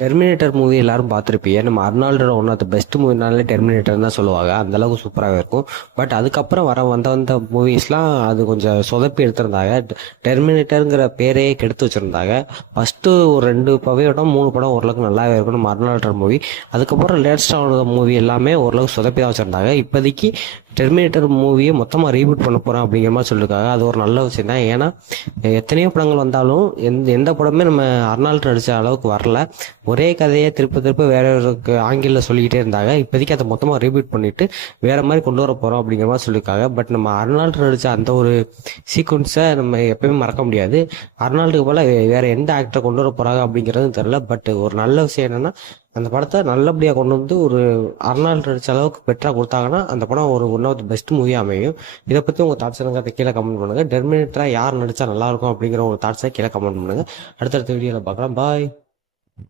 Terminator movie எல்லாரும் பார்த்துருப்பீங்க. நம்ம அர்னால்டோட ஒன் ஆஃப் த பெஸ்ட் மூவினாலே டெர்மினேட்டர் தான் சொல்லுவாங்க. அந்த அளவுக்கு சூப்பராகவே இருக்கும். பட் அதுக்கப்புறம் வந்த மூவிஸ்லாம் அது கொஞ்சம் சொதப்பி எடுத்திருந்தாங்க. டெர்மினேட்டருங்கிற பேரையே கெடுத்து வச்சிருந்தாங்க. ஃபர்ஸ்ட்டு ஒரு 2 படம் 3 படம் ஓரளவுக்கு நல்லாவே இருக்கும் நம்ம அர்னால்டர் மூவி. அதுக்கப்புறம் லேட்டஸ்டான மூவி எல்லாமே ஓரளவுக்கு சொதப்பி தான் வச்சிருந்தாங்க. இப்போதைக்கு டெர்மினேட்டர் மூவியை மொத்தமாக ரீபூட் பண்ண போகிறோம் அப்படிங்கிற மாதிரி சொல்லியிருக்காங்க. அது ஒரு நல்ல விஷயம் தான். ஏன்னா எத்தனையோ படங்கள் வந்தாலும் எந்த படமே நம்ம அர்னால்ட் நடித்த அளவுக்கு வரல. ஒரே கதையை திருப்ப வேற ஒரு ஆங்கிளில் சொல்லிக்கிட்டே இருந்தாங்க. இப்போதைக்கு அதை மொத்தமாக ரீபீட் பண்ணிட்டு வேற மாதிரி கொண்டு வர போகிறோம் அப்படிங்கிற மாதிரி சொல்லியிருக்காங்க. பட் நம்ம அர்னால்டு நடித்த அந்த ஒரு சீக்வன்ஸை நம்ம எப்பயுமே மறக்க முடியாது. அர்னால்டுக்கு போல வேற எந்த ஆக்டரை கொண்டு வர போகிறாங்க அப்படிங்கிறது தெரியல. பட் ஒரு நல்ல விஷயம் என்னன்னா அந்த படத்தை நல்லபடியாக கொண்டு வந்து ஒரு அர்னால்டு நடிச்ச அளவுக்கு பெட்டராக கொடுத்தாங்கன்னா அந்த படம் ஒரு ஒன் ஆஃப் த பெஸ்ட் மூவியாக அமையும். இதை பற்றி உங்கள் தாட்ஸ் எனக்கு கீழே கமெண்ட் பண்ணுங்கள். டெர்மினேட்டராக யார் நடித்தா நல்லாயிருக்கும் அப்படிங்கிற உங்கள் தாட்ஸை கீழே கமெண்ட் பண்ணுங்கள். அடுத்தடுத்த வீடியோவில் பார்க்கலாம். பாய்.